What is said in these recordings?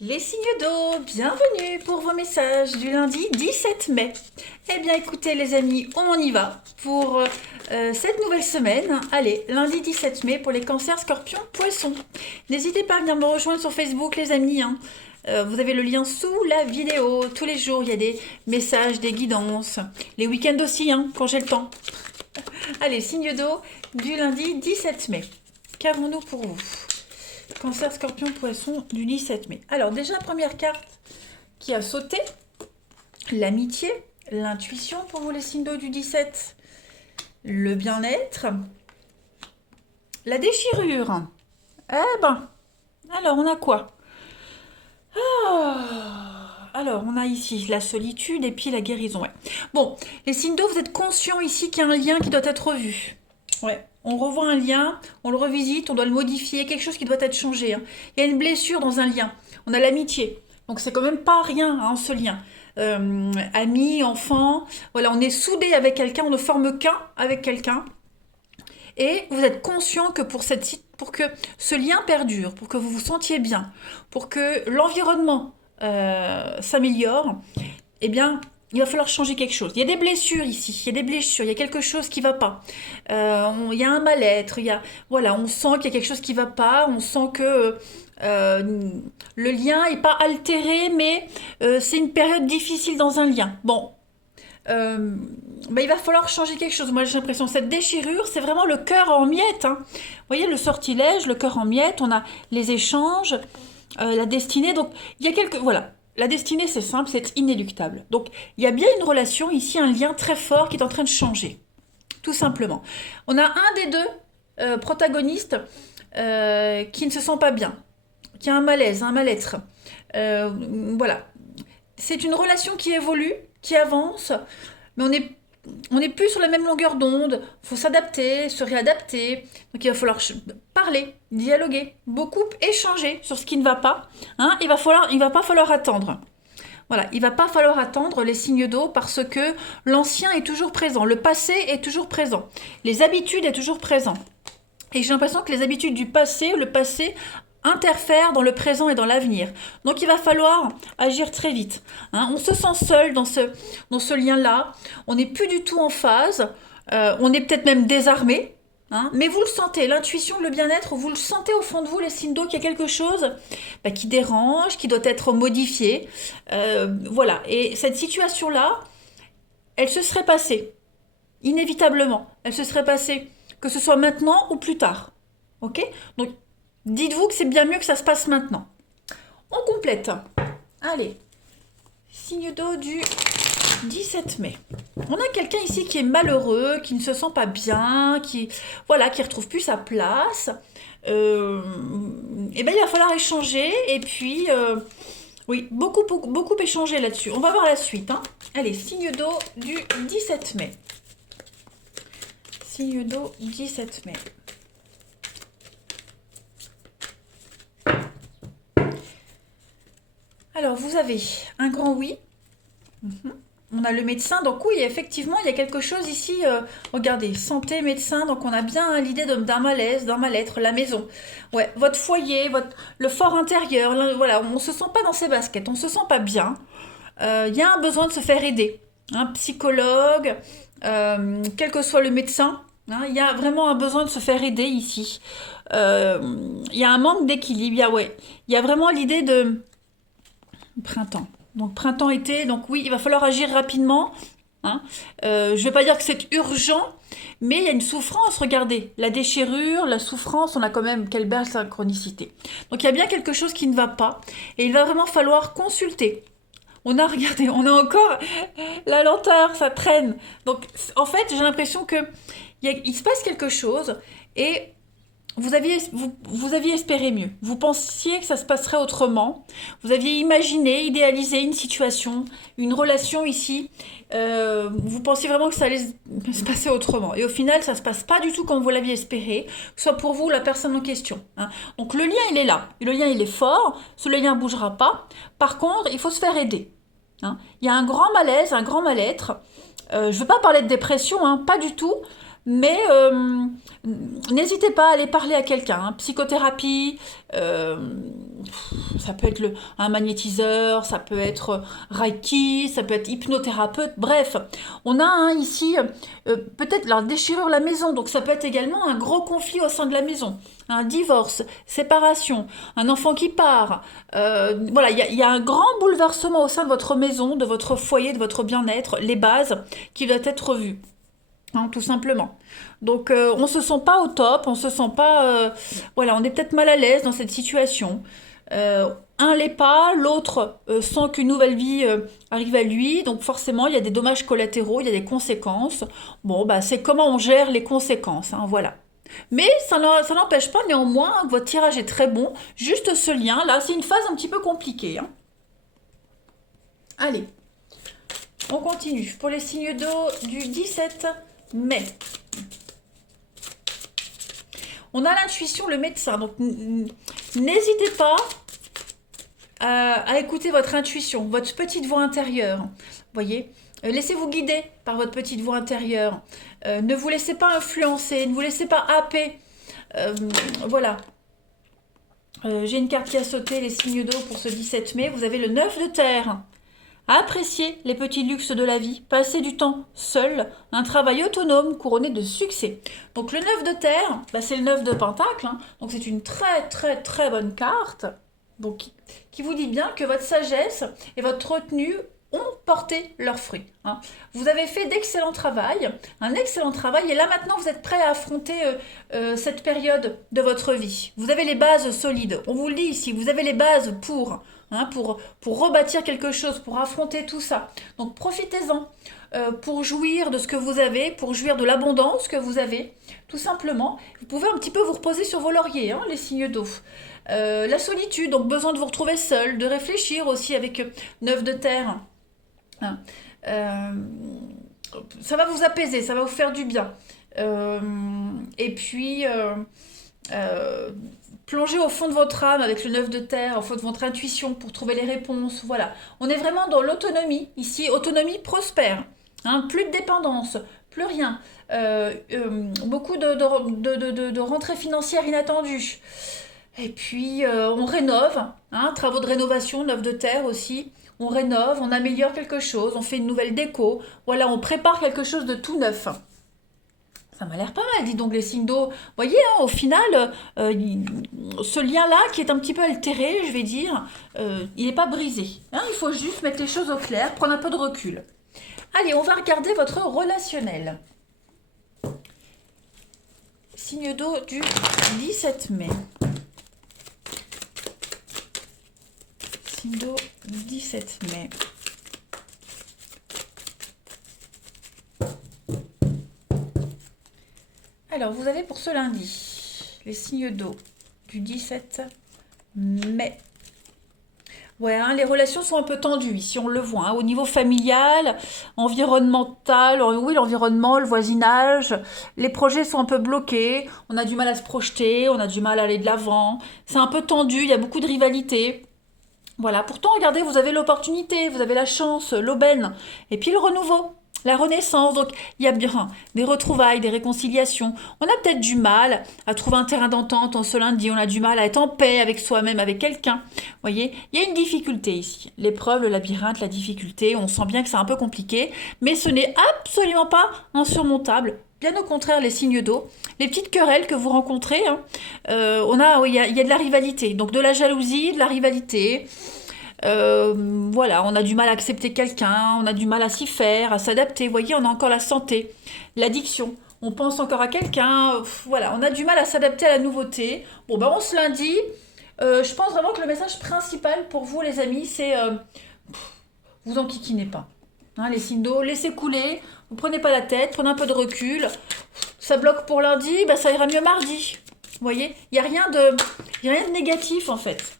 Les signes d'eau, bienvenue pour vos messages du lundi 17 mai. Eh bien écoutez les amis, on y va pour cette nouvelle semaine. Allez, lundi 17 mai pour les cancers, scorpions, poissons. N'hésitez pas à venir me rejoindre sur Facebook les amis. Vous avez le lien sous la vidéo. Tous les jours, il y a des messages, des guidances. Les week-ends aussi, quand j'ai le temps. Allez, signe d'eau du lundi 17 mai. Qu'avons-nous pour vous? Cancer, scorpion, poisson du 17 mai. Alors déjà, première carte qui a sauté, l'amitié, l'intuition pour vous les signes d'eau du 17, le bien-être, la déchirure. Eh ben, alors on a quoi? Alors on a ici la solitude et puis la guérison. Ouais. Bon, les signes d'eau, vous êtes conscients ici qu'il y a un lien qui doit être revu. Ouais. On revoit un lien, on le revisite, on doit le modifier, quelque chose qui doit être changé. Il y a une blessure dans un lien. On a l'amitié. Donc c'est quand même pas rien, ce lien. Amis, enfants, voilà, on est soudés avec quelqu'un, on ne forme qu'un avec quelqu'un. Et vous êtes conscient que pour que ce lien perdure, pour que vous vous sentiez bien, pour que l'environnement s'améliore, eh bien, il va falloir changer quelque chose. Il y a des blessures ici, il y a des blessures, il y a quelque chose qui ne va pas. Il y a un mal-être, voilà, on sent qu'il y a quelque chose qui ne va pas, on sent que le lien n'est pas altéré, mais c'est une période difficile dans un lien. Bon, il va falloir changer quelque chose. Moi, j'ai l'impression que cette déchirure, c'est vraiment le cœur en miettes. Vous voyez, le sortilège, le cœur en miettes, on a les échanges, la destinée. Donc, il y a quelques... Voilà. La destinée, c'est simple, c'est inéluctable. Donc, il y a bien une relation ici, un lien très fort qui est en train de changer. Tout simplement. On a un des deux protagonistes qui ne se sent pas bien, qui a un malaise, un mal-être. Voilà. C'est une relation qui évolue, qui avance, mais on n'est plus sur la même longueur d'onde. Il faut s'adapter, se réadapter. Donc il va falloir parler, dialoguer, beaucoup échanger sur ce qui ne va pas. Il va pas falloir attendre. Voilà, il va pas falloir attendre les signes d'eau parce que l'ancien est toujours présent, le passé est toujours présent, les habitudes est toujours présent. Et j'ai l'impression que les habitudes du passé, le passé interfèrent dans le présent et dans l'avenir. Donc il va falloir agir très vite. On se sent seul dans ce lien-là. On n'est plus du tout en phase. On est peut-être même désarmé. Mais vous le sentez, l'intuition, le bien-être, vous le sentez au fond de vous, les signes d'eau, qu'il y a quelque chose qui dérange, qui doit être modifié. Voilà. Et cette situation-là, elle se serait passée, inévitablement. Elle se serait passée, que ce soit maintenant ou plus tard. Ok? Donc, dites-vous que c'est bien mieux que ça se passe maintenant. On complète. Allez, signe d'eau du 17 mai. On a quelqu'un ici qui est malheureux, qui ne se sent pas bien, qui retrouve plus sa place. Il va falloir échanger et puis oui, beaucoup échanger là-dessus. On va voir la suite. Allez, signe d'eau du 17 mai. Signe d'eau 17 mai. Alors, vous avez un grand oui. On a le médecin, donc oui, effectivement, il y a quelque chose ici. Regardez, santé, médecin, donc on a bien l'idée d'un malaise, d'un mal-être, la maison. Ouais, votre foyer, le fort intérieur, voilà, on ne se sent pas dans ses baskets, on ne se sent pas bien. Il y a un besoin de se faire aider. Un psychologue, quel que soit le médecin, il y a vraiment un besoin de se faire aider ici. Il y a un manque d'équilibre, il y a vraiment l'idée de printemps. Donc printemps-été, donc oui, il va falloir agir rapidement. Je ne vais pas dire que c'est urgent, mais il y a une souffrance, regardez. La déchirure, la souffrance, on a quand même quelle belle synchronicité. Donc il y a bien quelque chose qui ne va pas, et il va vraiment falloir consulter. Regardez, on a encore la lenteur, ça traîne. Donc en fait, j'ai l'impression il se passe quelque chose, et vous aviez espéré mieux. Vous pensiez que ça se passerait autrement. Vous aviez imaginé, idéalisé une situation, une relation ici. Vous pensiez vraiment que ça allait se passer autrement. Et au final, ça ne se passe pas du tout comme vous l'aviez espéré, que ce soit pour vous ou la personne en question. Donc le lien, il est là. Le lien, il est fort. Ce lien ne bougera pas. Par contre, il faut se faire aider. Il y a un grand malaise, un grand mal-être. Je ne veux pas parler de dépression, pas du tout. mais n'hésitez pas à aller parler à quelqu'un, hein. Psychothérapie, ça peut être un magnétiseur, ça peut être Reiki, ça peut être hypnothérapeute, bref. On a ici peut-être la déchirure de la maison, donc ça peut être également un gros conflit au sein de la maison, un divorce, séparation, un enfant qui part. Voilà, il y a un grand bouleversement au sein de votre maison, de votre foyer, de votre bien-être, les bases qui doivent être revues, hein, tout simplement. Donc on se sent pas au top, on se sent pas, voilà, on est peut-être mal à l'aise dans cette situation. Un l'est pas, l'autre sent qu'une nouvelle vie arrive à lui, donc forcément il y a des dommages collatéraux, il y a des conséquences. Bon, bah c'est comment on gère les conséquences, hein, voilà. Mais ça n'empêche pas néanmoins que votre tirage est très bon. Juste ce lien là, c'est une phase un petit peu compliquée, hein. Allez, on continue. Pour les signes d'eau du 17 mai. On a l'intuition, le médecin. Donc n'hésitez pas à écouter votre intuition, votre petite voix intérieure. Voyez, laissez-vous guider par votre petite voix intérieure. Ne vous laissez pas influencer, ne vous laissez pas happer. Voilà. J'ai une carte qui a sauté, les signes d'eau pour ce 17 mai. Vous avez le 9 de terre. Appréciez les petits luxes de la vie, passez du temps seul, un travail autonome couronné de succès. Donc le 9 de terre, bah, c'est le 9 de pentacle, hein. Donc c'est une très très très bonne carte, donc, qui vous dit bien que votre sagesse et votre retenue ont porté leurs fruits, hein. Vous avez fait d'excellents travail, un excellent travail, et là maintenant vous êtes prêt à affronter cette période de votre vie. Vous avez les bases solides, on vous le dit ici, vous avez les bases pour rebâtir quelque chose, pour affronter tout ça. Donc profitez-en pour jouir de ce que vous avez, pour jouir de l'abondance que vous avez, tout simplement. Vous pouvez un petit peu vous reposer sur vos lauriers, hein, les signes d'eau. La solitude, donc besoin de vous retrouver seul, de réfléchir aussi avec 9 de terre. Hein. Ça va vous apaiser, ça va vous faire du bien. Et puis, plongez au fond de votre âme avec le 9 de terre, au fond de votre intuition pour trouver les réponses. Voilà. On est vraiment dans l'autonomie, ici, autonomie prospère. Hein, plus de dépendance, plus rien. Beaucoup de rentrées financières inattendues. Et puis, on rénove, hein, travaux de rénovation, 9 de terre aussi. On rénove, on améliore quelque chose, on fait une nouvelle déco. Voilà, on prépare quelque chose de tout neuf. Ça m'a l'air pas mal, dis donc, les signes d'eau. Vous voyez, hein, au final, ce lien-là, qui est un petit peu altéré, je vais dire, il n'est pas brisé. Hein, il faut juste mettre les choses au clair, prendre un peu de recul. Allez, on va regarder votre relationnel. Signe d'eau du 17 mai. Signe d'eau 17 mai. Alors, vous avez pour ce lundi les signes d'eau du 17 mai. Ouais, hein, les relations sont un peu tendues ici, on le voit, hein, au niveau familial, environnemental, oui, l'environnement, le voisinage, les projets sont un peu bloqués, on a du mal à se projeter, on a du mal à aller de l'avant, c'est un peu tendu, il y a beaucoup de rivalité. Voilà, pourtant, regardez, vous avez l'opportunité, vous avez la chance, l'aubaine, et puis le renouveau, la renaissance. Donc, il y a bien des retrouvailles, des réconciliations. On a peut-être du mal à trouver un terrain d'entente en ce lundi, on a du mal à être en paix avec soi-même, avec quelqu'un. Vous voyez, il y a une difficulté ici. L'épreuve, le labyrinthe, la difficulté, on sent bien que c'est un peu compliqué, mais ce n'est absolument pas insurmontable. Bien au contraire, les signes d'eau, les petites querelles que vous rencontrez, hein, oui, il y a de la rivalité, donc de la jalousie, de la rivalité. Voilà, on a du mal à accepter quelqu'un, on a du mal à s'y faire, à s'adapter. Vous voyez, on a encore la santé, l'addiction. On pense encore à quelqu'un. Voilà, on a du mal à s'adapter à la nouveauté. Bon, ben on se lundi. Je pense vraiment que le message principal pour vous, les amis, c'est vous enquiquinez pas. Hein, les signes d'eau, laissez couler. Vous prenez pas la tête, prenez un peu de recul. Ça bloque pour lundi, ben ça ira mieux mardi. Vous voyez, il n'y a rien de négatif en fait.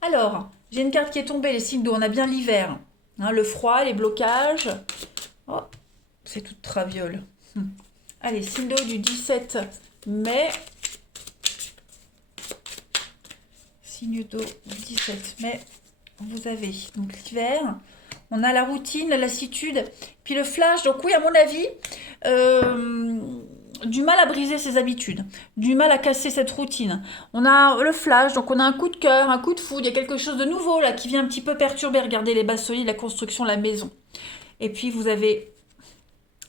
Alors, j'ai une carte qui est tombée, les signes d'eau. On a bien l'hiver, hein, le froid, les blocages. Oh, c'est toute traviole. Allez, signe d'eau du 17 mai. Signe d'eau du 17 mai. Vous avez donc l'hiver. On a la routine, la lassitude, puis le flash. Donc oui, à mon avis, du mal à briser ses habitudes, du mal à casser cette routine. On a le flash, donc on a un coup de cœur, un coup de foudre, il y a quelque chose de nouveau là qui vient un petit peu perturber. Regardez les bases solides, la construction, la maison. Et puis vous avez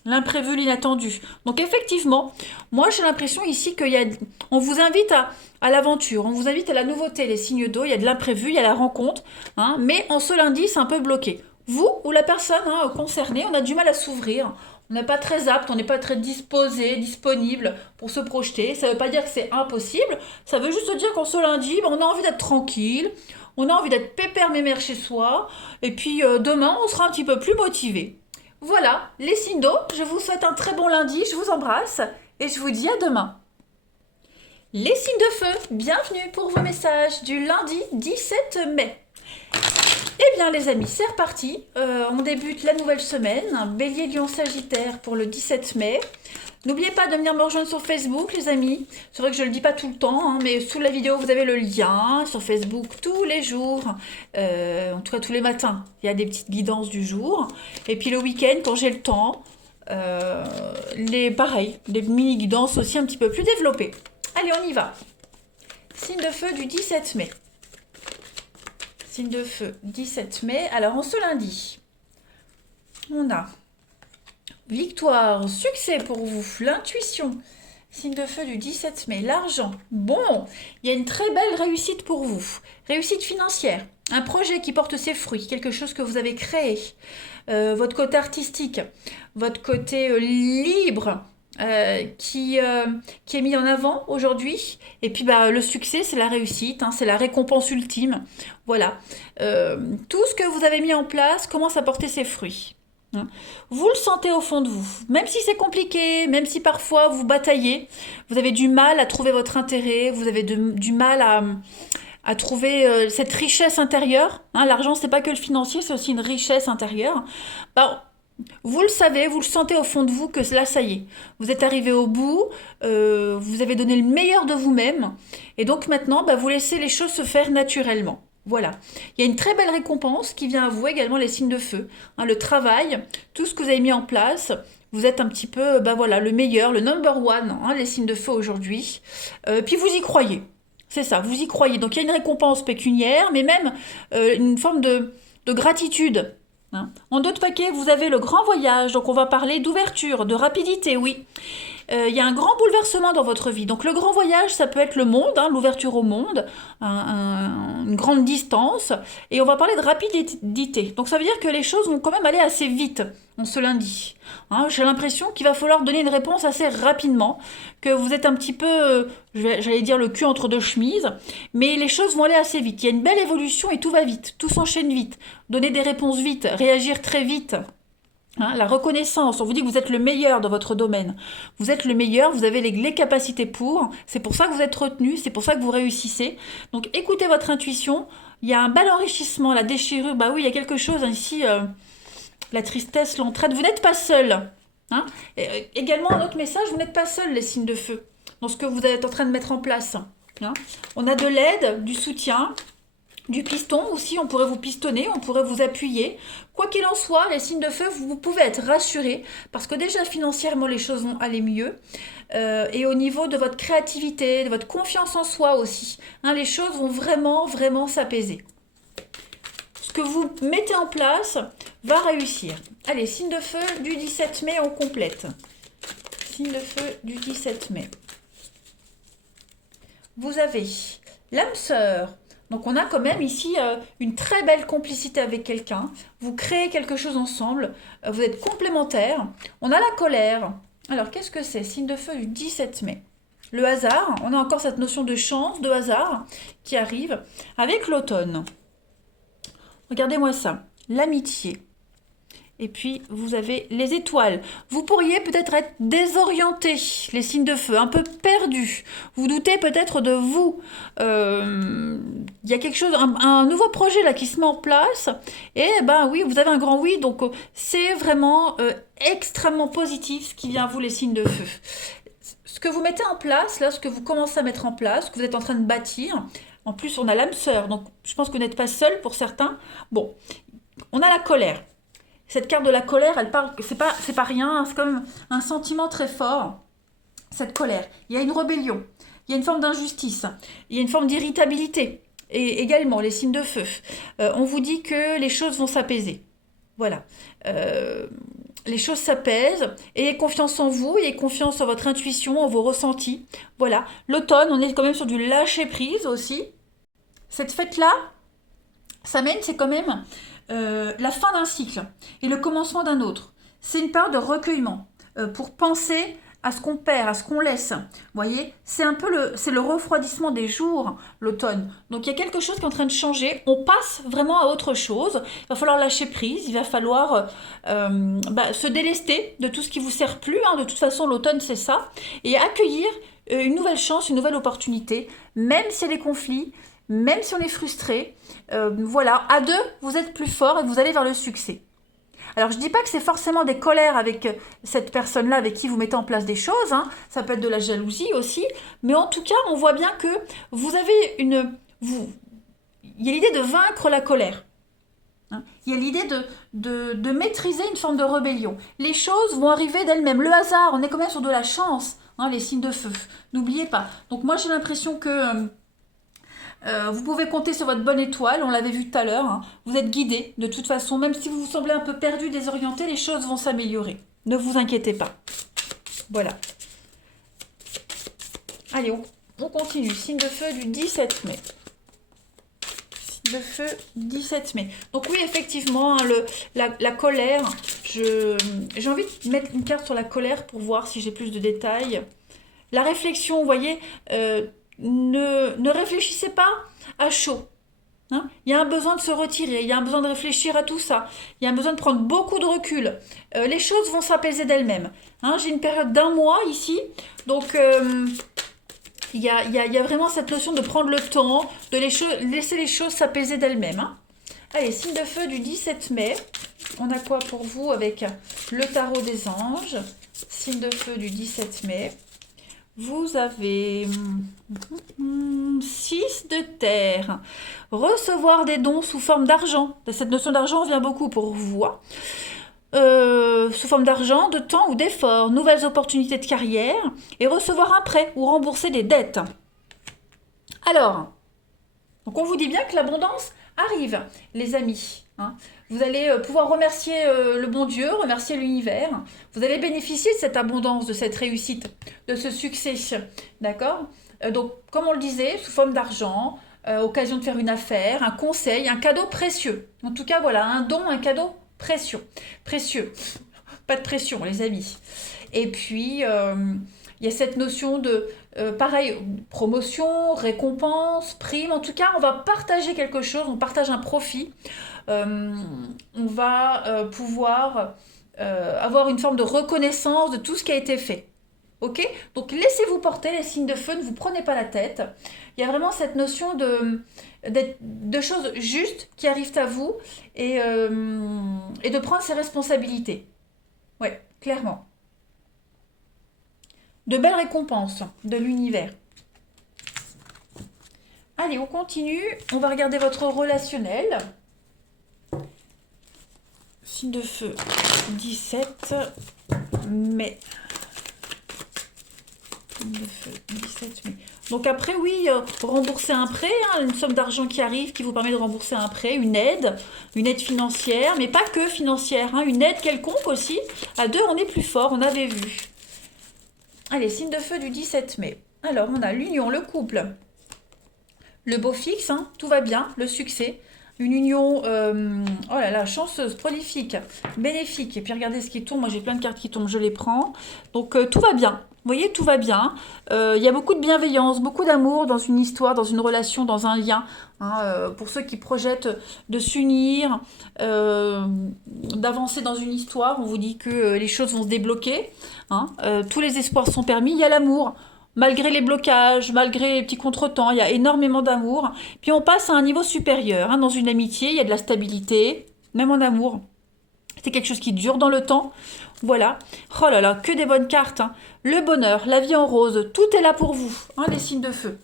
l'imprévu, l'inattendu. Donc effectivement, moi j'ai l'impression ici on vous invite à l'aventure, on vous invite à la nouveauté, les signes d'eau, il y a de l'imprévu, il y a la rencontre, hein, mais en ce lundi c'est un peu bloqué. Vous ou la personne concernée, on a du mal à s'ouvrir, on n'est pas très apte, on n'est pas très disposé, disponible pour se projeter. Ça ne veut pas dire que c'est impossible, ça veut juste dire qu'en ce lundi, on a envie d'être tranquille, on a envie d'être pépère mémère chez soi, et puis demain on sera un petit peu plus motivé. Voilà, les signes d'eau, je vous souhaite un très bon lundi, je vous embrasse et je vous dis à demain. Les signes de feu, bienvenue pour vos messages du lundi 17 mai. Eh bien les amis, c'est reparti, on débute la nouvelle semaine, Bélier, Lion, Sagittaire pour le 17 mai. N'oubliez pas de venir me rejoindre sur Facebook, les amis. C'est vrai que je ne le dis pas tout le temps, mais sous la vidéo, vous avez le lien sur Facebook tous les jours. En tout cas, tous les matins, il y a des petites guidances du jour. Et puis le week-end, quand j'ai le temps, pareil, des mini-guidances aussi un petit peu plus développées. Allez, on y va. Signe de feu du 17 mai. Signe de feu, 17 mai. Alors, en ce lundi, on a victoire, succès pour vous, l'intuition. Signe de feu du 17 mai, l'argent. Bon, il y a une très belle réussite pour vous. Réussite financière, un projet qui porte ses fruits, quelque chose que vous avez créé. Votre côté artistique, votre côté libre qui est mis en avant aujourd'hui. Et puis le succès, c'est la réussite, c'est la récompense ultime. Voilà. Tout ce que vous avez mis en place commence à porter ses fruits. Vous le sentez au fond de vous, même si c'est compliqué, même si parfois vous bataillez, vous avez du mal à trouver votre intérêt, vous avez du mal à trouver cette richesse intérieure. L'argent, c'est pas que le financier, c'est aussi une richesse intérieure. Vous le savez, vous le sentez au fond de vous que là, ça y est, vous êtes arrivé au bout, vous avez donné le meilleur de vous-même, et donc maintenant, vous laissez les choses se faire naturellement. Voilà. Il y a une très belle récompense qui vient à vous également, les signes de feu. Le travail, tout ce que vous avez mis en place, vous êtes un petit peu, voilà, le meilleur, le number one, les signes de feu aujourd'hui. Puis vous y croyez. C'est ça, vous y croyez. Donc il y a une récompense pécuniaire, mais même une forme de gratitude. En d'autres paquets, vous avez le grand voyage. Donc on va parler d'ouverture, de rapidité, oui. Il y a un grand bouleversement dans votre vie. Donc le grand voyage, ça peut être le monde, l'ouverture au monde, une grande distance. Et on va parler de rapidité. Donc ça veut dire que les choses vont quand même aller assez vite en ce lundi. J'ai l'impression qu'il va falloir donner une réponse assez rapidement, que vous êtes un petit peu, j'allais dire le cul entre deux chemises, mais les choses vont aller assez vite. Il y a une belle évolution et tout va vite, tout s'enchaîne vite. Donner des réponses vite, réagir très vite. La reconnaissance, on vous dit que vous êtes le meilleur dans votre domaine. Vous êtes le meilleur, vous avez les capacités pour. C'est pour ça que vous êtes retenu, c'est pour ça que vous réussissez. Donc écoutez votre intuition. Il y a un bel enrichissement, la déchirure. Oui, il y a quelque chose ici, la tristesse, l'entraide. Vous n'êtes pas seul. Également, un autre message, vous n'êtes pas seul, les signes de feu, dans ce que vous êtes en train de mettre en place. On a de l'aide, du soutien. Du piston aussi, on pourrait vous pistonner, on pourrait vous appuyer. Quoi qu'il en soit, les signes de feu, vous pouvez être rassurés parce que déjà financièrement, les choses vont aller mieux. Et au niveau de votre créativité, de votre confiance en soi aussi, les choses vont vraiment, vraiment s'apaiser. Ce que vous mettez en place va réussir. Allez, signe de feu du 17 mai, on complète. Signe de feu du 17 mai. Vous avez l'âme sœur. Donc on a quand même ici une très belle complicité avec quelqu'un. Vous créez quelque chose ensemble. Vous êtes complémentaires. On a la colère. Alors qu'est-ce que c'est? Signe de feu du 17 mai. Le hasard. On a encore cette notion de chance, de hasard qui arrive avec l'automne. Regardez-moi ça. L'amitié. Et puis, vous avez les étoiles. Vous pourriez peut-être être désorienté, les signes de feu, un peu perdu. Vous doutez peut-être de vous. Il y a quelque chose, un nouveau projet là qui se met en place. Et oui, vous avez un grand oui. Donc, c'est vraiment extrêmement positif ce qui vient à vous, les signes de feu. Ce que vous mettez en place, là, ce que vous commencez à mettre en place, ce que vous êtes en train de bâtir. En plus, on a l'âme sœur. Donc, je pense que vous n'êtes pas seul pour certains. Bon. On a la colère. Cette carte de la colère, elle parle, c'est pas rien, hein, c'est comme un sentiment très fort. Cette colère. Il y a une rébellion. Il y a une forme d'injustice. Il y a une forme d'irritabilité. Et également, les signes de feu. On vous dit que les choses vont s'apaiser. Voilà. Les choses s'apaisent. Ayez confiance en vous, ayez confiance en votre intuition, en vos ressentis. Voilà. L'automne, on est quand même sur du lâcher-prise aussi. Cette fête-là, ça mène, c'est quand même la fin d'un cycle et le commencement d'un autre. C'est une période de recueillement pour penser à ce qu'on perd, à ce qu'on laisse. Vous voyez, c'est un peu le refroidissement des jours, l'automne. Donc il y a quelque chose qui est en train de changer. On passe vraiment à autre chose. Il va falloir lâcher prise. Il va falloir se délester de tout ce qui vous sert plus. Hein. De toute façon, l'automne, c'est ça. Et accueillir une nouvelle chance, une nouvelle opportunité, même s'il y a des conflits, même si on est frustré. Voilà, à deux, vous êtes plus fort et vous allez vers le succès. Alors, je ne dis pas que c'est forcément des colères avec cette personne-là avec qui vous mettez en place des choses. Hein. Ça peut être de la jalousie aussi. Mais en tout cas, on voit bien que vous avez il y a l'idée de vaincre la colère. Hein. Il y a l'idée de maîtriser une forme de rébellion. Les choses vont arriver d'elles-mêmes. Le hasard, on est quand même sur de la chance, hein, les signes de feu. N'oubliez pas. Donc, moi, j'ai l'impression que... vous pouvez compter sur votre bonne étoile, on l'avait vu tout à l'heure. Hein. Vous êtes guidé, de toute façon, même si vous vous semblez un peu perdu, désorienté, les choses vont s'améliorer. Ne vous inquiétez pas. Voilà. Allez, on continue. Signe de feu du 17 mai. Signe de feu 17 mai. Donc oui, effectivement, hein, la colère, j'ai envie de mettre une carte sur la colère pour voir si j'ai plus de détails. La réflexion, vous voyez... ne réfléchissez pas à chaud. Hein. Il y a un besoin de se retirer, il y a un besoin de réfléchir à tout ça, il y a un besoin de prendre beaucoup de recul. Les choses vont s'apaiser d'elles-mêmes. Hein. J'ai une période d'1 mois ici, donc il y a vraiment cette notion de prendre le temps, de laisser les choses s'apaiser d'elles-mêmes. Hein. Allez, signe de feu du 17 mai. On a quoi pour vous avec le tarot des anges? Signe de feu du 17 mai. Vous avez 6 de terre. Recevoir des dons sous forme d'argent. Cette notion d'argent vient beaucoup pour vous. Hein. Sous forme d'argent, de temps ou d'effort. Nouvelles opportunités de carrière. Et recevoir un prêt ou rembourser des dettes. Alors, donc on vous dit bien que l'abondance arrive, les amis. Hein. Vous allez pouvoir remercier le bon Dieu, remercier l'univers. Vous allez bénéficier de cette abondance, de cette réussite, de ce succès. D'accord? Donc, comme on le disait, sous forme d'argent, occasion de faire une affaire, un conseil, un cadeau précieux. En tout cas, voilà, un don, un cadeau précieux. Précieux. Pas de pression, les amis. Et puis, il y a cette notion de, pareil, promotion, récompense, prime. En tout cas, on va partager quelque chose, on partage un profit. On va pouvoir avoir une forme de reconnaissance de tout ce qui a été fait. Ok? Donc laissez-vous porter, les signes de feu, ne vous prenez pas la tête. Il y a vraiment cette notion de choses justes qui arrivent à vous et de prendre ses responsabilités. Ouais, clairement. De belles récompenses de l'univers. Allez, on continue. On va regarder votre relationnel. Signe de feu, 17 mai. Signe de feu, 17 mai. Donc après, oui, rembourser un prêt, hein, une somme d'argent qui arrive, qui vous permet de rembourser un prêt, une aide financière, mais pas que financière, hein, une aide quelconque aussi. À deux, on est plus fort, on avait vu. Allez, signe de feu du 17 mai. Alors, on a l'union, le couple, le beau fixe, hein, tout va bien, le succès. Une union, oh là là, chanceuse, prolifique, bénéfique. Et puis regardez ce qui tombe, moi j'ai plein de cartes qui tombent, je les prends. Donc tout va bien, vous voyez, tout va bien. Il y a beaucoup de bienveillance, beaucoup d'amour dans une histoire, dans une relation, dans un lien. Hein, pour ceux qui projettent de s'unir, d'avancer dans une histoire, on vous dit que les choses vont se débloquer. Hein, tous les espoirs sont permis, il y a l'amour. Malgré les blocages, malgré les petits contretemps, il y a énormément d'amour. Puis on passe à un niveau supérieur. Hein. Dans une amitié, il y a de la stabilité, même en amour. C'est quelque chose qui dure dans le temps. Voilà. Oh là là, que des bonnes cartes. Hein. Le bonheur, la vie en rose, tout est là pour vous, hein, les signes de feu.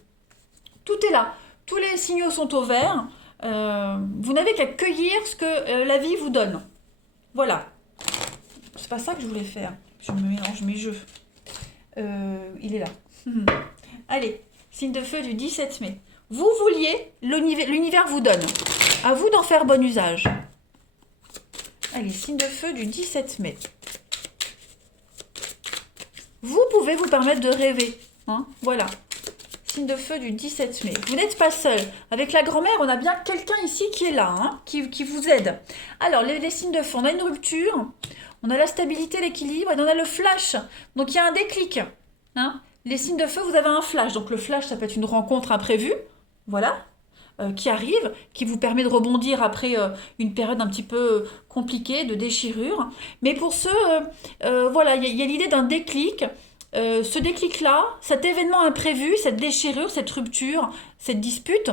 Tout est là. Tous les signaux sont au vert. Vous n'avez qu'à cueillir ce que la vie vous donne. Voilà. C'est pas ça que je voulais faire. Je me mélange mes jeux. Il est là. Allez, signe de feu du 17 mai. Vous vouliez, l'univers vous donne. À vous d'en faire bon usage. Allez, signe de feu du 17 mai. Vous pouvez vous permettre de rêver. Hein, voilà. Signe de feu du 17 mai. Vous n'êtes pas seul. Avec la grand-mère, on a bien quelqu'un ici qui est là, hein, qui vous aide. Alors, les signes de feu, on a une rupture, on a la stabilité, l'équilibre, et on a le flash. Donc, il y a un déclic. Hein. Les signes de feu, vous avez un flash. Donc, le flash, ça peut être une rencontre imprévue. Voilà. Qui arrive, qui vous permet de rebondir après une période un petit peu compliquée, de déchirure. Mais pour ceux, voilà, il y a l'idée d'un déclic. Ce déclic-là, cet événement imprévu, cette déchirure, cette rupture, cette dispute,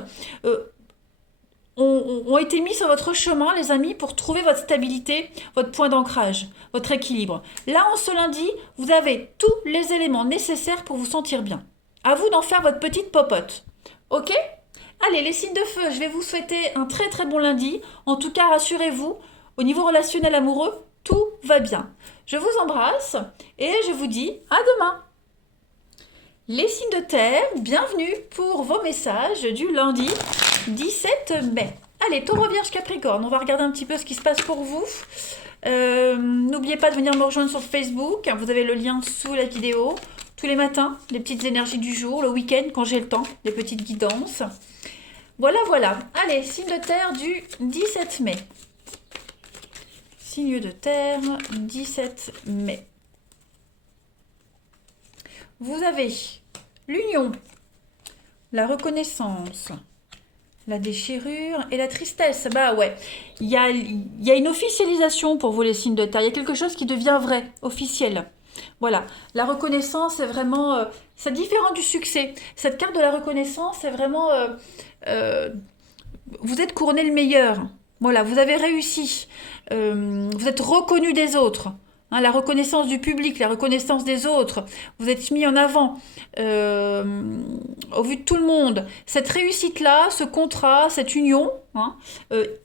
ont été mis sur votre chemin, les amis, pour trouver votre stabilité, votre point d'ancrage, votre équilibre. Là, en ce lundi, vous avez tous les éléments nécessaires pour vous sentir bien. À vous d'en faire votre petite popote. Ok ? Allez, les signes de feu, je vais vous souhaiter un très très bon lundi. En tout cas, rassurez-vous, au niveau relationnel amoureux, tout va bien. Je vous embrasse et je vous dis à demain. Les signes de terre, bienvenue pour vos messages du lundi 17 mai. Allez, Taureau, Vierge, Capricorne, on va regarder un petit peu ce qui se passe pour vous. N'oubliez pas de venir me rejoindre sur Facebook, vous avez le lien sous la vidéo. Tous les matins, les petites énergies du jour, le week-end quand j'ai le temps, les petites guidances. Voilà, voilà. Allez, signe de terre du 17 mai. Signe de terre, 17 mai. Vous avez l'union, la reconnaissance, la déchirure et la tristesse. Bah ouais, il y a une officialisation pour vous les signes de terre. Il y a quelque chose qui devient vrai, officiel. Voilà, la reconnaissance, c'est vraiment... c'est différent du succès. Cette carte de la reconnaissance, c'est vraiment... vous êtes couronné le meilleur. Voilà, vous avez réussi. Vous êtes reconnu des autres. Hein, la reconnaissance du public, la reconnaissance des autres. Vous êtes mis en avant au vu de tout le monde. Cette réussite-là, ce contrat, cette union, hein,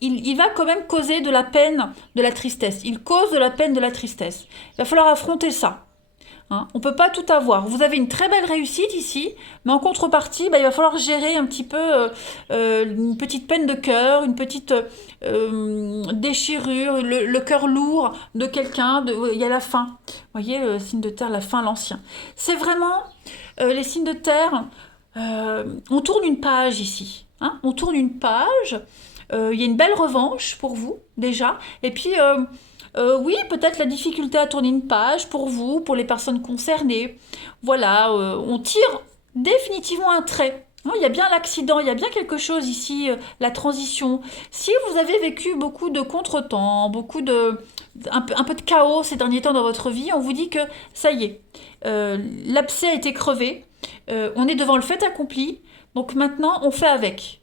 il va quand même causer de la peine, de la tristesse. Il cause de la peine, de la tristesse. Il va falloir affronter ça. Hein, on ne peut pas tout avoir. Vous avez une très belle réussite ici, mais en contrepartie, il va falloir gérer un petit peu une petite peine de cœur, une petite déchirure, le cœur lourd de quelqu'un. Il y a la faim. Vous voyez, le signe de terre, la faim, l'ancien. C'est vraiment les signes de terre. On tourne une page ici. Hein, on tourne une page. Il y a une belle revanche pour vous, déjà. Et puis... oui, peut-être la difficulté à tourner une page pour vous, pour les personnes concernées. Voilà, on tire définitivement un trait. Hein, il y a bien l'accident, il y a bien quelque chose ici, la transition. Si vous avez vécu beaucoup de contretemps, un peu de chaos ces derniers temps dans votre vie, on vous dit que ça y est, l'abcès a été crevé, on est devant le fait accompli, donc maintenant on fait avec,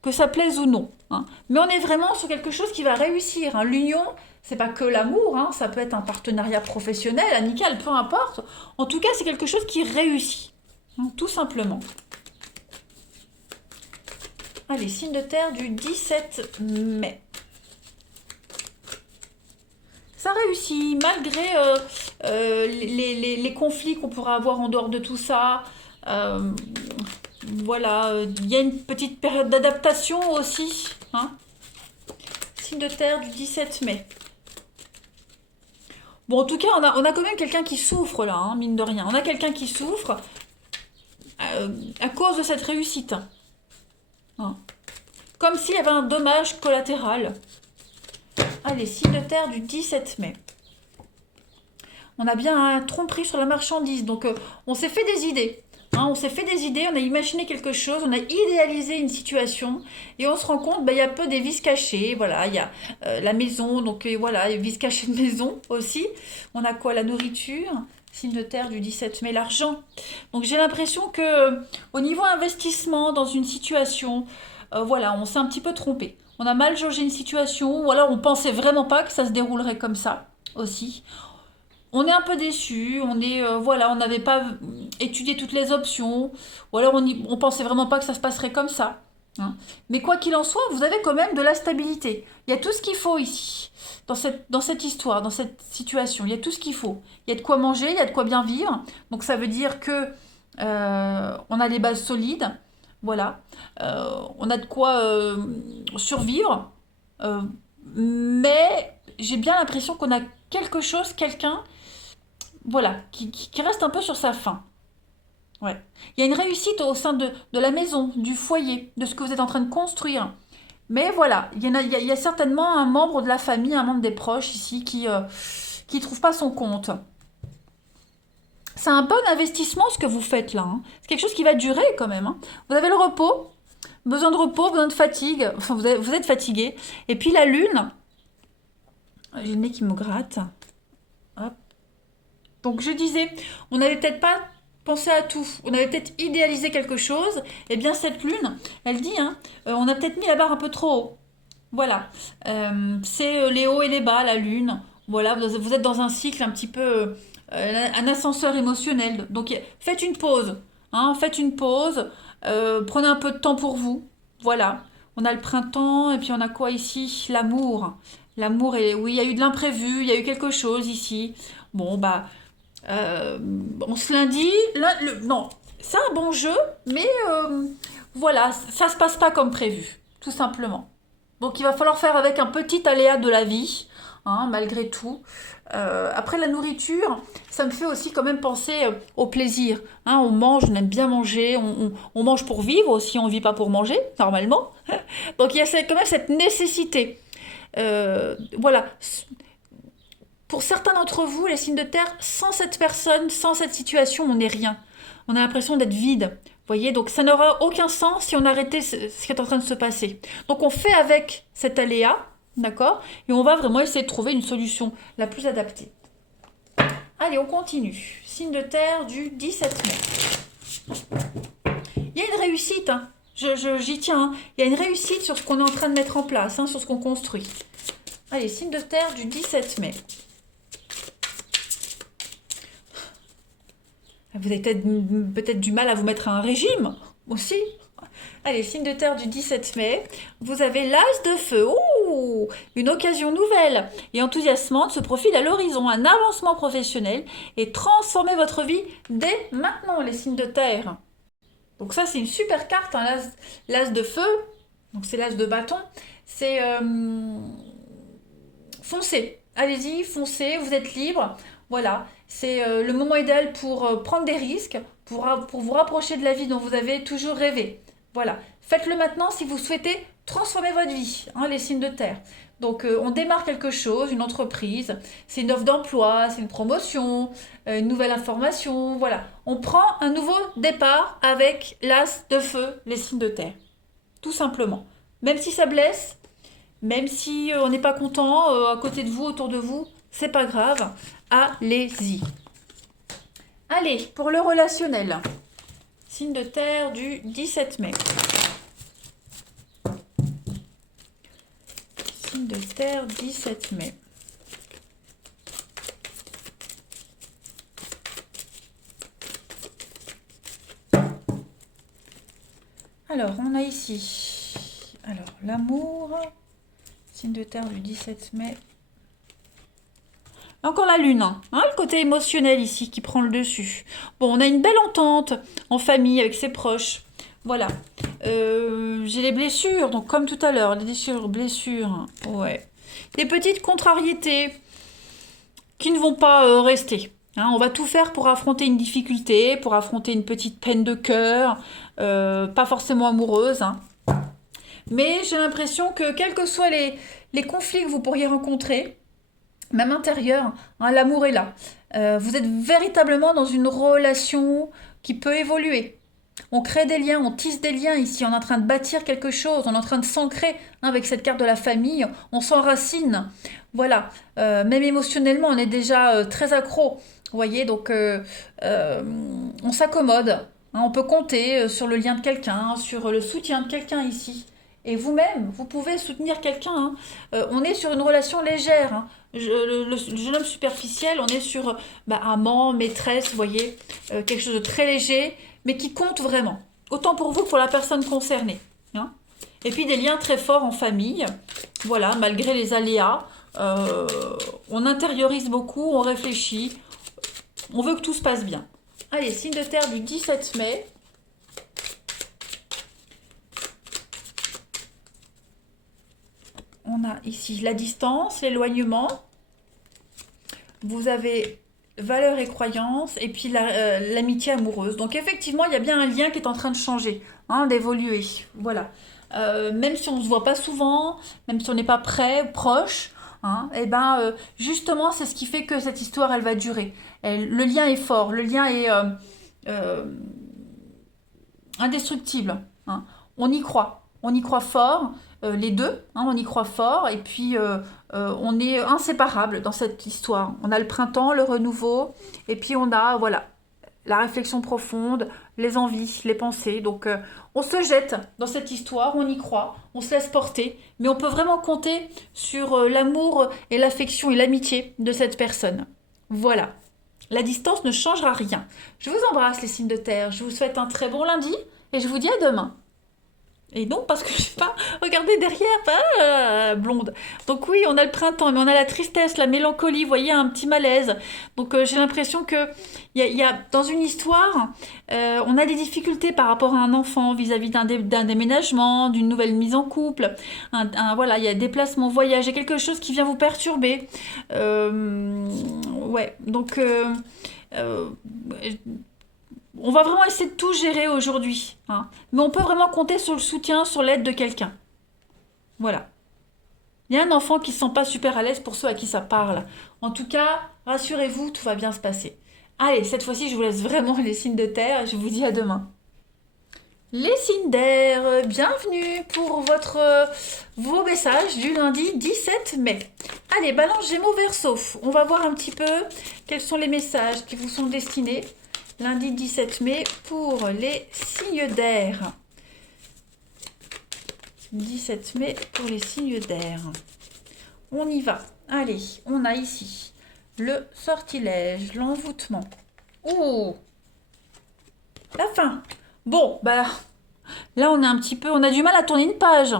que ça plaise ou non. Hein. Mais on est vraiment sur quelque chose qui va réussir. Hein. L'union, c'est pas que l'amour, hein, ça peut être un partenariat professionnel, amical, peu importe. En tout cas, c'est quelque chose qui réussit, hein, tout simplement. Allez, signe de terre du 17 mai. Ça réussit, malgré les conflits qu'on pourra avoir en dehors de tout ça. Voilà, il y a une petite période d'adaptation aussi. Hein. Signe de terre du 17 mai. Bon, en tout cas, on a quand même quelqu'un qui souffre là, hein, mine de rien. On a quelqu'un qui souffre à cause de cette réussite. Hein. Comme s'il y avait un dommage collatéral. Allez, signe de terre du 17 mai. On a bien un tromperie sur la marchandise. Donc, on s'est fait des idées. Hein, on s'est fait des idées, on a imaginé quelque chose, on a idéalisé une situation et on se rend compte, il y a peu des vices cachés, voilà, il y a la maison, donc voilà, les vices cachés de maison aussi. On a quoi? La nourriture, signe de terre du 17 mai, l'argent. Donc j'ai l'impression que au niveau investissement dans une situation, voilà, on s'est un petit peu trompé. On a mal jaugé une situation ou alors on pensait vraiment pas que ça se déroulerait comme ça aussi. On est un peu déçu, voilà, on n'avait pas étudié toutes les options, ou alors on pensait vraiment pas que ça se passerait comme ça. hein. Mais quoi qu'il en soit, vous avez quand même de la stabilité. Il y a tout ce qu'il faut ici, dans cette histoire, dans cette situation. Il y a tout ce qu'il faut. Il y a de quoi manger, il y a de quoi bien vivre. Donc ça veut dire que on a les bases solides. Voilà. On a de quoi survivre. Euh, mais j'ai bien l'impression qu'on a quelque chose, quelqu'un, voilà, qui reste un peu sur sa faim. Ouais. Il y a une réussite au sein de la maison, du foyer, de ce que vous êtes en train de construire. Mais voilà, il y a certainement un membre de la famille, un membre des proches ici qui trouve pas son compte. C'est un bon investissement ce que vous faites là, hein. C'est quelque chose qui va durer quand même, hein. Vous avez le repos, besoin de fatigue. Enfin, vous êtes fatigué. Et puis la lune, j'ai le nez qui me gratte. Hop. Donc je disais, on n'avait peut-être pas pensé à tout, on avait peut-être idéalisé quelque chose. Et bien cette lune, elle dit, hein, on a peut-être mis la barre un peu trop haut. Voilà. C'est les hauts et les bas, la lune. Voilà, vous êtes dans un cycle un petit peu, un ascenseur émotionnel. Donc faites une pause, hein, faites une pause. Prenez un peu de temps pour vous. Voilà. On a le printemps et puis on a quoi ici? L'amour. L'amour, et oui, il y a eu de l'imprévu, il y a eu quelque chose ici. Bon, bah, on se lundi, non, c'est un bon jeu, mais voilà, ça se passe pas comme prévu, tout simplement. Donc il va falloir faire avec un petit aléa de la vie, hein, malgré tout. Après la nourriture, ça me fait aussi quand même penser au plaisir, hein. On mange, on aime bien manger, on mange pour vivre aussi, on vit pas pour manger, normalement. Donc il y a quand même cette nécessité. Voilà. Pour certains d'entre vous, les signes de terre, sans cette personne, sans cette situation, on n'est rien. On a l'impression d'être vide. Vous voyez, donc ça n'aura aucun sens si on arrêtait ce qui est en train de se passer. Donc on fait avec cet aléa, d'accord? Et on va vraiment essayer de trouver une solution la plus adaptée. Allez, on continue. Signe de terre du 17 mai. Il y a une réussite, hein. J'y tiens, hein. Il y a une réussite sur ce qu'on est en train de mettre en place, hein, sur ce qu'on construit. Allez, signe de terre du 17 mai. Vous avez peut-être du mal à vous mettre à un régime aussi. Allez, signe de terre du 17 mai. Vous avez l'as de feu. Ouh, une occasion nouvelle et enthousiasmante se profile à l'horizon. Un avancement professionnel et transformez votre vie dès maintenant, les signes de terre. Donc ça, c'est une super carte, hein, l'as de feu. Donc c'est l'as de bâton. C'est foncez. Allez-y, foncez, vous êtes libre. Voilà, c'est le moment idéal pour prendre des risques, pour vous rapprocher de la vie dont vous avez toujours rêvé. Voilà, faites-le maintenant si vous souhaitez transformer votre vie, hein, les signes de terre. Donc on démarre quelque chose, une entreprise, c'est une offre d'emploi, c'est une promotion, une nouvelle information, voilà. On prend un nouveau départ avec l'as de feu, les signes de terre. Tout simplement. Même si ça blesse, même si on n'est pas content à côté de vous, autour de vous, c'est pas grave. Allez-y. Allez, pour le relationnel. Signe de terre du 17 mai. Signe de terre 17 mai. Alors, on a ici. Alors, l'amour. Signe de terre du 17 mai. Encore la lune, hein, le côté émotionnel ici qui prend le dessus. Bon, on a une belle entente en famille avec ses proches. Voilà. J'ai les blessures, donc comme tout à l'heure, les blessures, ouais. Des petites contrariétés qui ne vont pas rester. Hein, on va tout faire pour affronter une difficulté, pour affronter une petite peine de cœur, pas forcément amoureuse, hein. Mais j'ai l'impression que quels que soient les conflits que vous pourriez rencontrer, même intérieur, hein, l'amour est là. Vous êtes véritablement dans une relation qui peut évoluer. On crée des liens, on tisse des liens ici, on est en train de bâtir quelque chose, on est en train de s'ancrer, hein, avec cette carte de la famille, on s'enracine. Voilà, même émotionnellement, on est déjà très accro. Vous voyez, donc on s'accommode, hein, on peut compter sur le lien de quelqu'un, sur le soutien de quelqu'un ici. Et vous-même, vous pouvez soutenir quelqu'un, hein. On est sur une relation légère, hein. Le jeune homme superficiel, on est sur amant, maîtresse, vous voyez, quelque chose de très léger, mais qui compte vraiment. Autant pour vous que pour la personne concernée, hein. Et puis des liens très forts en famille. Voilà, malgré les aléas. On intériorise beaucoup, on réfléchit. On veut que tout se passe bien. Allez, signe de terre du 17 mai. On a ici la distance, l'éloignement. Vous avez valeurs et croyances et puis l'amitié amoureuse. Donc effectivement, il y a bien un lien qui est en train de changer, hein, d'évoluer. Voilà. Même si on ne se voit pas souvent, même si on n'est pas près, proche, hein, et ben justement, c'est ce qui fait que cette histoire, elle va durer. Le lien est fort, le lien est euh, indestructible. Hein. On y croit fort, les deux, hein, on y croit fort, et puis on est inséparables dans cette histoire. On a le printemps, le renouveau, et puis on a, voilà, la réflexion profonde, les envies, les pensées. Donc on se jette dans cette histoire, on y croit, on se laisse porter, mais on peut vraiment compter sur l'amour et l'affection et l'amitié de cette personne. Voilà. La distance ne changera rien. Je vous embrasse les signes de terre, je vous souhaite un très bon lundi et je vous dis à demain. Et non, parce que je sais pas, regardez derrière, blonde. Donc oui, on a le printemps, mais on a la tristesse, la mélancolie, vous voyez, un petit malaise. Donc j'ai l'impression que il y a, dans une histoire, on a des difficultés par rapport à un enfant vis-à-vis d'un déménagement, d'une nouvelle mise en couple. Voilà, il y a déplacement, voyage, il y a quelque chose qui vient vous perturber. Ouais, donc on va vraiment essayer de tout gérer aujourd'hui. Hein. Mais on peut vraiment compter sur le soutien, sur l'aide de quelqu'un. Voilà. Il y a un enfant qui ne se sent pas super à l'aise pour ceux à qui ça parle. En tout cas, rassurez-vous, tout va bien se passer. Allez, cette fois-ci, je vous laisse vraiment les signes de terre et je vous dis à demain. Les signes d'air, bienvenue pour vos messages du lundi 17 mai. Allez, balance Gémeaux Verseau. On va voir un petit peu quels sont les messages qui vous sont destinés. Lundi 17 mai pour les signes d'air. 17 mai pour les signes d'air. On y va. Allez, on a ici le sortilège, l'envoûtement. Oh, la fin. Bon, bah là on a du mal à tourner une page.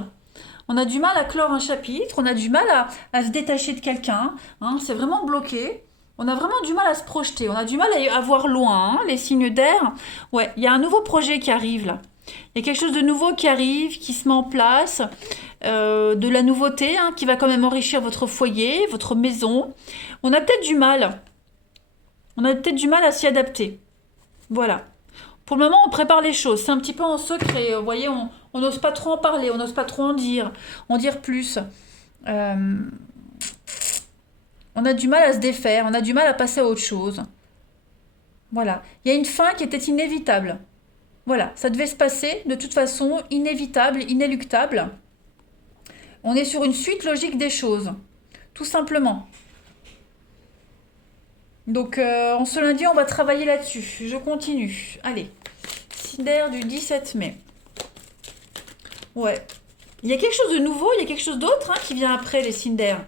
On a du mal à clore un chapitre, on a du mal à se détacher de quelqu'un. Hein, c'est vraiment bloqué. On a vraiment du mal à se projeter, on a du mal à voir loin, hein, les signes d'air. Ouais, il y a un nouveau projet qui arrive là. Il y a quelque chose de nouveau qui arrive, qui se met en place, de la nouveauté, hein, qui va quand même enrichir votre foyer, votre maison. On a peut-être du mal. On a peut-être du mal à s'y adapter. Voilà. Pour le moment, on prépare les choses. C'est un petit peu en secret. Vous voyez, on n'ose pas trop en parler, on n'ose pas trop en dire plus. On a du mal à se défaire, on a du mal à passer à autre chose. Voilà. Il y a une fin qui était inévitable. Voilà, ça devait se passer de toute façon, inévitable, inéluctable. On est sur une suite logique des choses. Tout simplement. Donc, en ce lundi, on va travailler là-dessus. Je continue. Allez. Signe d'air du 17 mai. Ouais. Il y a quelque chose de nouveau, il y a quelque chose d'autre hein, qui vient après les signes d'air.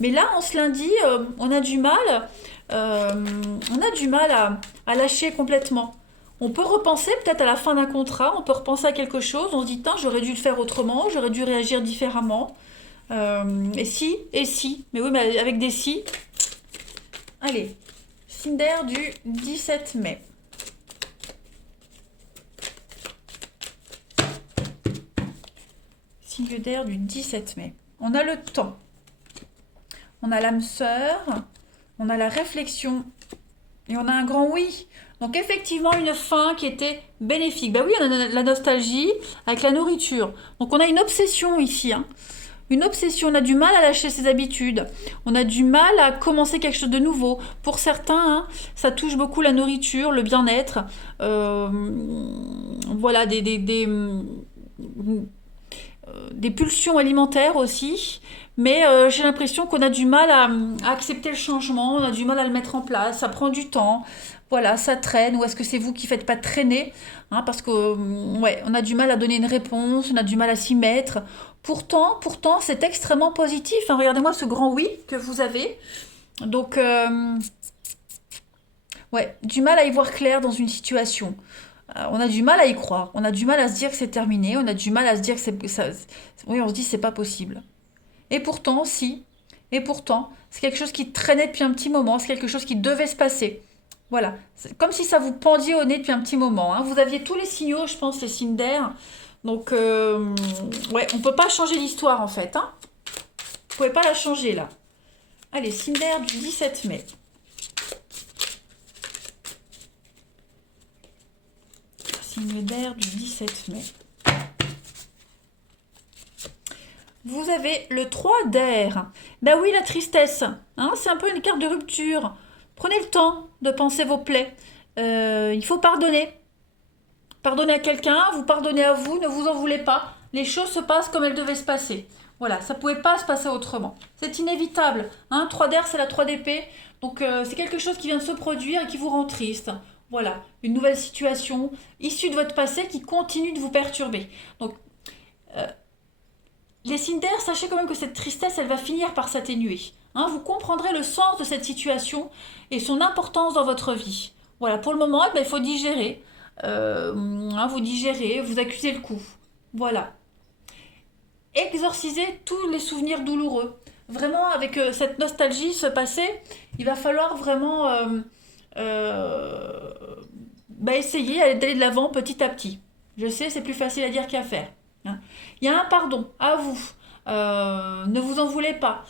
Mais là, en ce lundi, on a du mal à lâcher complètement. On peut repenser peut-être à la fin d'un contrat, on peut repenser à quelque chose, on se dit, tiens, j'aurais dû le faire autrement, j'aurais dû réagir différemment. Et si, mais oui, mais avec des si. Allez, signe d'air du 17 mai. Signe d'air du 17 mai. On a le temps. On a l'âme sœur, on a la réflexion et on a un grand oui. Donc effectivement une fin qui était bénéfique. Bah oui, on a la nostalgie avec la nourriture. Donc on a une obsession ici. Hein. Une obsession, on a du mal à lâcher ses habitudes. On a du mal à commencer quelque chose de nouveau. Pour certains, hein, ça touche beaucoup la nourriture, le bien-être. Voilà, des pulsions alimentaires aussi. Mais j'ai l'impression qu'on a du mal à accepter le changement, on a du mal à le mettre en place, ça prend du temps, voilà, ça traîne, ou est-ce que c'est vous qui ne faites pas traîner hein, parce que, ouais, on a du mal à donner une réponse, on a du mal à s'y mettre. Pourtant, c'est extrêmement positif. Hein. Regardez-moi ce grand oui que vous avez. Donc, ouais, du mal à y voir clair dans une situation. On a du mal à y croire. On a du mal à se dire que c'est terminé. On a du mal à se dire que oui, on se dit c'est pas possible. Et pourtant, si. Et pourtant, c'est quelque chose qui traînait depuis un petit moment. C'est quelque chose qui devait se passer. Voilà. C'est comme si ça vous pendiait au nez depuis un petit moment, hein. Vous aviez tous les signaux, je pense, les signes d'air. Donc, ouais, on peut pas changer l'histoire en fait, hein. Vous pouvez pas la changer là. Allez, signe d'air du 17 mai. Signe d'air du 17 mai. Vous avez le 3 d'air. Ben oui, la tristesse, hein, c'est un peu une carte de rupture. Prenez le temps de penser vos plaies. Il faut pardonner. Pardonnez à quelqu'un, vous pardonnez à vous, ne vous en voulez pas. Les choses se passent comme elles devaient se passer. Voilà, ça ne pouvait pas se passer autrement. C'est inévitable. Hein, 3 d'air, c'est la 3 d'épée. Donc c'est quelque chose qui vient de se produire et qui vous rend triste. Voilà, une nouvelle situation issue de votre passé qui continue de vous perturber. Donc les signes d'air, sachez quand même que cette tristesse, elle va finir par s'atténuer. Hein, vous comprendrez le sens de cette situation et son importance dans votre vie. Voilà, pour le moment, eh ben, il faut digérer. Hein, vous digérez, vous accusez le coup. Voilà. Exorcisez tous les souvenirs douloureux. Vraiment, avec cette nostalgie, ce passé, il va falloir vraiment essayer d'aller de l'avant petit à petit. Je sais, c'est plus facile à dire qu'à faire. Hein. Il y a un pardon à vous. Ne vous en voulez pas.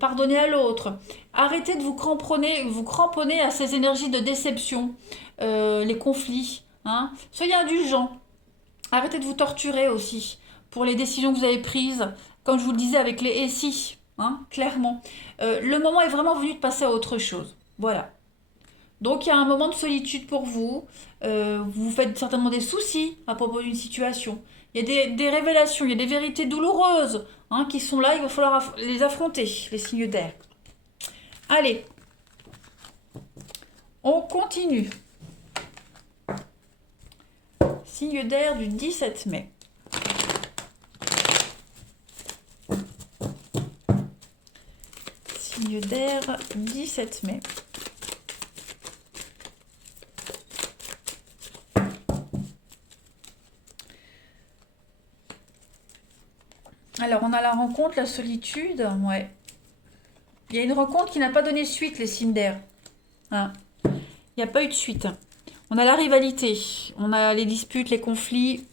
Pardonnez à l'autre. Arrêtez de vous cramponner à ces énergies de déception, les conflits. Hein. Soyez indulgents. Arrêtez de vous torturer aussi pour les décisions que vous avez prises, comme je vous le disais avec les et si, hein, clairement. Le moment est vraiment venu de passer à autre chose. Voilà. Donc il y a un moment de solitude pour vous. Vous vous faites certainement des soucis à propos d'une situation. Il y a des révélations, il y a des vérités douloureuses, hein, qui sont là. Il va falloir les affronter, les signes d'air. Allez, on continue. Signe d'air du 17 mai. Signe d'air 17 mai. Alors, on a la rencontre, la solitude. Ouais. Il y a une rencontre qui n'a pas donné suite, les signes d'air. Hein. Il n'y a pas eu de suite. On a la rivalité. On a les disputes, les conflits.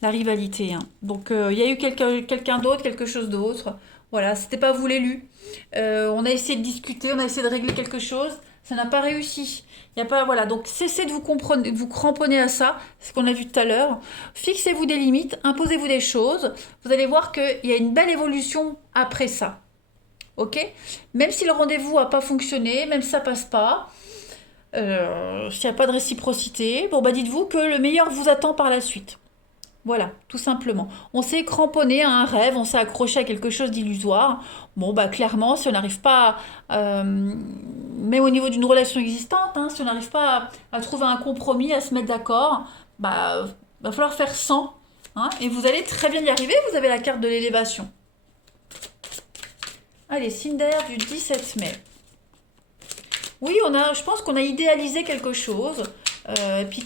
La rivalité. Hein. Donc, il y a eu quelqu'un d'autre, quelque chose d'autre. Voilà, c'était pas vous l'élu. On a essayé de discuter, on a essayé de régler quelque chose. Ça n'a pas réussi. Il y a pas, voilà, donc cessez de vous cramponner à ça, c'est ce qu'on a vu tout à l'heure. Fixez-vous des limites, imposez-vous des choses. Vous allez voir qu'il y a une belle évolution après ça. Ok? Même si le rendez-vous n'a pas fonctionné, même si ça passe pas, s'il n'y a pas de réciprocité, bon bah dites-vous que le meilleur vous attend par la suite. Voilà, tout simplement. On s'est cramponné à un rêve, on s'est accroché à quelque chose d'illusoire. Bon, bah clairement, si on n'arrive pas, même au niveau d'une relation existante, hein, si on n'arrive pas à trouver un compromis, à se mettre d'accord, bah va falloir faire sans. Hein, et vous allez très bien y arriver, vous avez la carte de l'élévation. Allez, signe d'air du 17 mai. Oui, je pense qu'on a idéalisé quelque chose. Et puis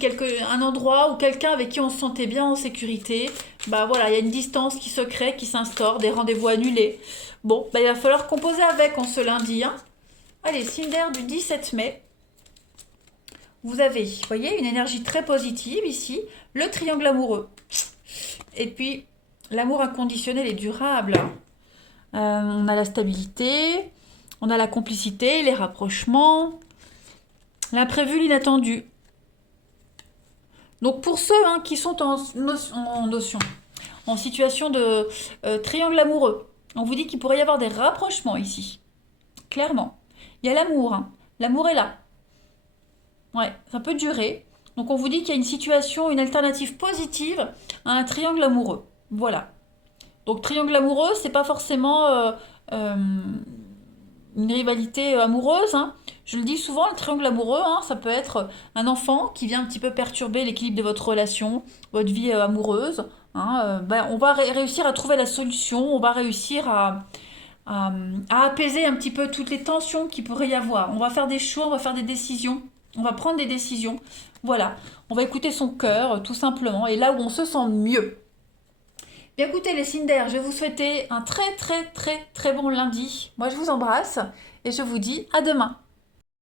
un endroit ou quelqu'un avec qui on se sentait bien en sécurité, bah voilà, il y a une distance qui se crée, qui s'instaure, des rendez-vous annulés. Bon, bah il va falloir composer avec en ce lundi. Hein. Allez, signe d'air du 17 mai. Vous avez, vous voyez, une énergie très positive ici, le triangle amoureux. Et puis, l'amour inconditionnel et durable. On a la stabilité, on a la complicité, les rapprochements, l'imprévu, l'inattendu. Donc pour ceux qui sont en situation de triangle amoureux, on vous dit qu'il pourrait y avoir des rapprochements ici. Clairement. Il y a l'amour. Hein. L'amour est là. Ouais, ça peut durer. Donc on vous dit qu'il y a une situation, une alternative positive à un triangle amoureux. Voilà. Donc triangle amoureux, c'est pas forcément une rivalité amoureuse. Hein. Je le dis souvent, le triangle amoureux, hein, ça peut être un enfant qui vient un petit peu perturber l'équilibre de votre relation, votre vie amoureuse. Hein. On va réussir à trouver la solution, on va réussir à apaiser un petit peu toutes les tensions qu'il pourrait y avoir. On va faire des choix, on va faire des décisions On va prendre des décisions. Voilà, on va écouter son cœur, tout simplement, et là où on se sent mieux. Bien écoutez les signes d'air, je vais vous souhaiter un très très très très bon lundi. Moi je vous embrasse et je vous dis à demain.